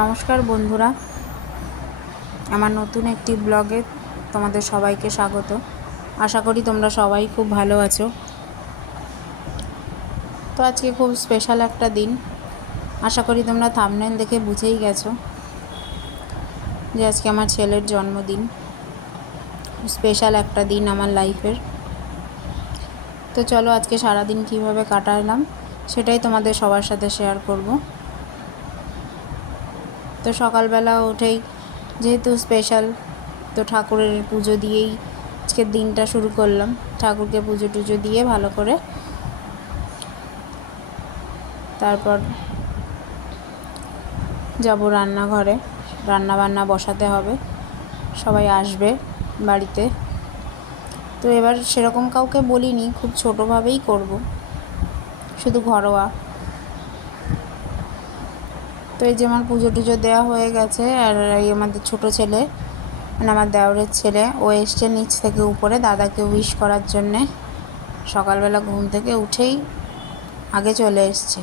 নমস্কার বন্ধুরা, আমার নতুন একটি ব্লগে তোমাদের সবাইকে স্বাগত। আশা করি তোমরা সবাই খুব ভালো আছো। তো আজকে খুব স্পেশাল একটা দিন। আশা করি তোমরা থাম্বনেল দেখে বুঝেই গেছো যে আজকে আমার ছেলের জন্মদিন। স্পেশাল একটা দিন আমার লাইফের। তো চলো আজকে সারাদিন কীভাবে কাটালাম সেটাই তোমাদের সবার সাথে শেয়ার করব। তো সকালবেলা উঠেই যেহেতু স্পেশাল, তো ঠাকুরের পুজো দিয়েই আজকের দিনটা শুরু করলাম। ঠাকুরকে পুজো টুজো দিয়ে ভালো করে তারপর যাব রান্নাঘরে। রান্নাবান্না বসাতে হবে, সবাই আসবে বাড়িতে। তো এবার সেরকম কাউকে বলিনি, খুব ছোটোভাবেই করব, শুধু ঘরোয়া। তো এই যে আমার পুজো টুজো দেওয়া হয়ে গেছে। আর এই আমাদের ছোটো ছেলে, মানে আমার দেওরের ছেলে, ও এসছে নিচ থেকে উপরে দাদাকে উইশ করার জন্যে। সকালবেলা ঘুম থেকে উঠেই আগে চলে এসছে,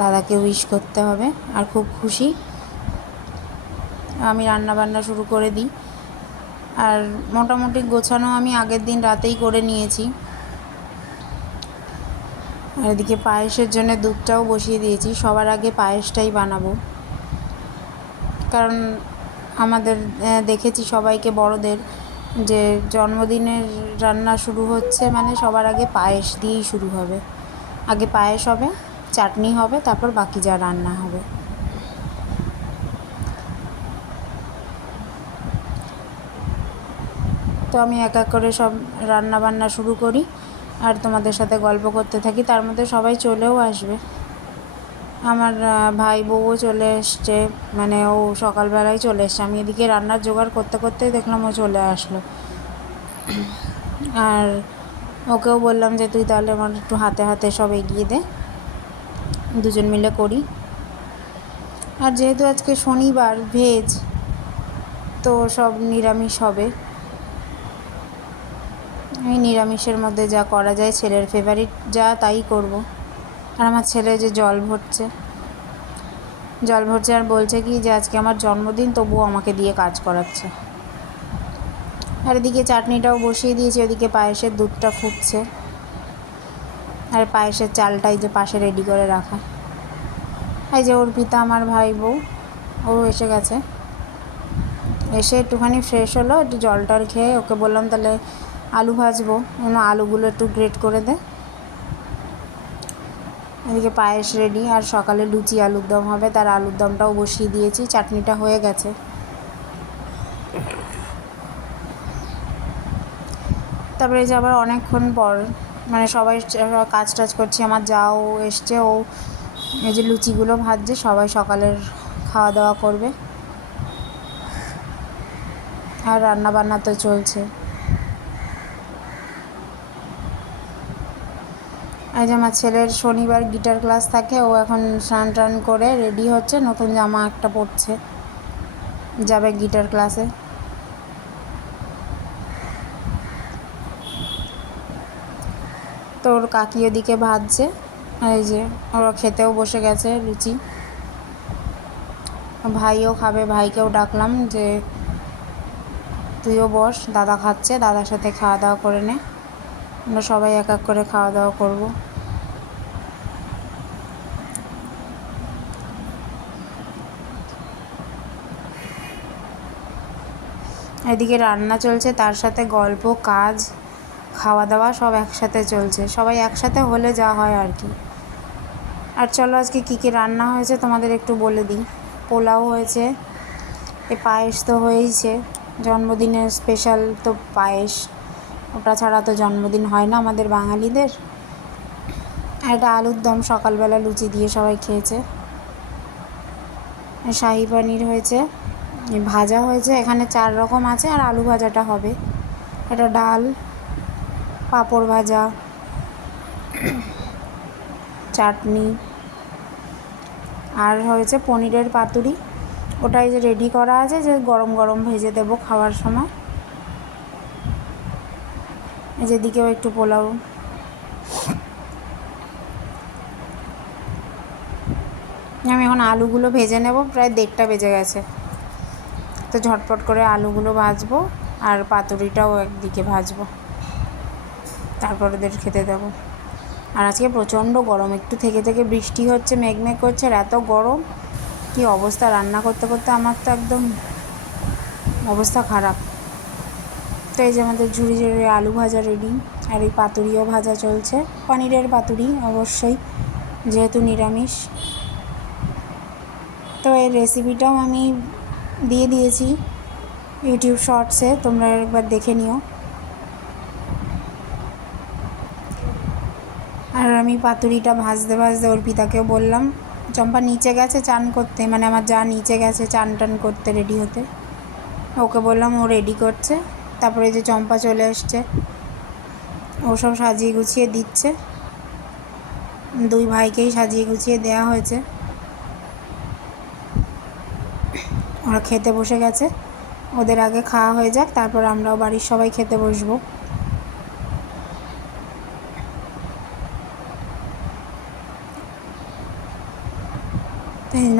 দাদাকে উইশ করতে হবে। আর খুব খুশি। আমি রান্নাবান্না শুরু করে দিই। আর মোটামুটি গোছানো আমি আগের দিন রাতেই করে নিয়েছি। আর এদিকে পায়েসের জন্য দুধটাও বসিয়ে দিয়েছি। সবার আগে পায়েসটাই বানাবো, কারণ আমাদের দেখেছি সবাইকে, বড়দের, যে জন্মদিনের রান্না শুরু হচ্ছে মানে সবার আগে পায়েস দিয়েই শুরু হবে। আগে পায়েস হবে, চাটনি হবে, তারপর বাকি যা রান্না হবে। তো আমি এক এক করে সব রান্না বান্না শুরু করি আর তোমাদের সাথে গল্প করতে থাকি। তার মধ্যে সবাই চলেও আসবে। আমার ভাই বউও চলে এসছে, মানে ও সকালবেলায় চলে এসছে। আমি এদিকে রান্নার জোগাড় করতে করতেই দেখলাম ও চলে আসলো। আর ওকেও বললাম যে তুই তাহলে আমার একটু হাতে হাতে সব এগিয়ে দে, দুজন মিলে করি। আর যেহেতু আজকে শনিবার, ভেজ, তো সব নিরামিষ হবে। আমি নিরামিষের মধ্যে যা করা যায়, ছেলের ফেভারিট যা তাই করব। আর আমার ছেলে যে জল ভরছে আর বলছে কি যে আজকে আমার জন্মদিন, তবুও আমাকে দিয়ে কাজ করাচ্ছে। আর এদিকে চাটনিটাও বসিয়ে দিয়েছি, ওদিকে পায়েসের দুধটা ফুটছে। আর পায়েসের চালটাই যে পাশে রেডি করে রাখা। এই যে অর্পিতা, আমার ভাই বউ, ও এসে গেছে। এসে একটুখানি ফ্রেশ হলো, একটু জল টল খেয়ে ওকে বললাম তাহলে আলু ভাজবো, আলুগুলো একটু গ্রেট করে দে। এদিকে পায়েস রেডি। আর সকালে লুচি আলুর দম হবে, তার আলুর দমটাও বসিয়ে দিয়েছি। চাটনিটা হয়ে গেছে। তারপরে এই যে আবার অনেকক্ষণ পর, মানে সবাই কাজ টাজ করছি, আমার যাও এসছে, ও এই যে লুচিগুলো ভাজছে। সবাই সকালের খাওয়া দাওয়া করবে। আর রান্না বান্না তো চলছে। আজ আমার ছেলের শনিবার গিটার ক্লাস থাকে। ও এখন স্নান টান করে রেডি হচ্ছে, নতুন জামা একটা পরছে, যাবে গিটার ক্লাসে। তো ওর কাকি ওদিকে ভাজছে। এই যে ওরা খেতেও বসে গেছে লুচি। ভাইও খাবে, ভাইকেও ডাকলাম যে তুইও বস, দাদা খাচ্ছে, দাদার সাথে খাওয়া দাওয়া করে নে। আমরা সবাই এক এক করে খাওয়া দাওয়া করব। এদিকে রান্না চলছে, তার সাথে গল্প, কাজ, খাওয়া দাওয়া সব একসাথে চলছে। সবাই একসাথে হলে যা হয় আর কি। আর চলো আজকে কী কী রান্না হয়েছে তোমাদের একটু বলে দিই। পোলাও হয়েছে, পায়েস তো হয়েইছে, জন্মদিনের স্পেশাল তো পায়েস, ওটা ছাড়া তো জন্মদিন হয় না আমাদের বাঙালিদের। আর এটা আলুর দম, সকালবেলা লুচি দিয়ে সবাই খেয়েছে। শাহি পনির হয়েছে, ভাজা হয়েছে, এখানে 4 রকম আছে, আর আলু ভাজাটা হবে। এটা ডাল, পাঁপড় ভাজা, চাটনি, আর হয়েছে পনিরের পাতুরি। ওটাই যে রেডি করা আছে, যে গরম গরম ভেজে দেবো খাওয়ার সময়। যেদিকেও একটু পোলাও। আমি এখন আলুগুলো ভেজে নেব, প্রায় 1:30 বেজে গেছে, তো ঝটপট করে আলুগুলো ভাজবো আর পাতুরিটাও একদিকে ভাজবো, তারপর ওদের খেতে দেবো। আর আজকে প্রচণ্ড গরম, একটু থেকে থেকে বৃষ্টি হচ্ছে, মেঘমেঘ করছে, আর এত গরম, কি অবস্থা! রান্না করতে করতে আমার তো একদম অবস্থা খারাপ। তো এই যে আমাদের ঝুড়ি ঝুড়ি আলু ভাজা রেডি, আর এই পাতুরিও ভাজা চলছে, পনিরের পাতুরি অবশ্যই, যেহেতু নিরামিষ। তো এই রেসিপিটাও আমি দিয়ে দিয়েছি ইউটিউব শর্টসে, তোমরা একবার দেখে নিও। আর আমি পাতুরিটা ভাজতে ভাজতে অর্পিতাকেও বললাম, চম্পা নিচে গেছে চান করতে, মানে আমার যা নিচে গেছে চান টান করতে, রেডি হতে, ওকে বললাম, ও রেডি করছে। তারপরে যে চম্পা চলে এসছে, ও সব সাজিয়ে গুছিয়ে দিচ্ছে, 2 ভাইকেই সাজিয়ে গুছিয়ে দেওয়া হয়েছে। ওরা খেতে বসে গেছে, ওদের আগে খাওয়া হয়ে যাক, তারপর আমরাও বাড়ির সবাই খেতে বসবো।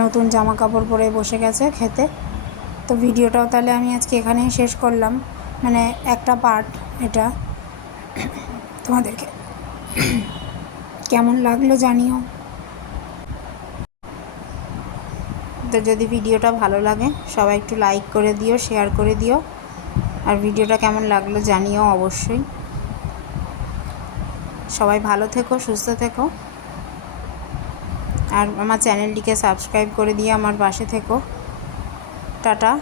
নতুন জামা কাপড় পরে বসে গেছে খেতে। তো ভিডিওটাও তাহলে আমি আজকে এখানেই শেষ করলাম, মানে একটা পার্ট এটা। তোমাদেরকে কেমন লাগলো জানিও। তো যদি ভিডিওটা ভালো লাগে সবাই একটু লাইক করে দিও, শেয়ার করে দিও, আর ভিডিওটা কেমন লাগলো জানিও অবশ্যই। সবাই ভালো থেকো, সুস্থ থেকো, আর আমার চ্যানেলটিকে সাবস্ক্রাইব করে দিয়ে আমার পাশে থেকো। টাটা।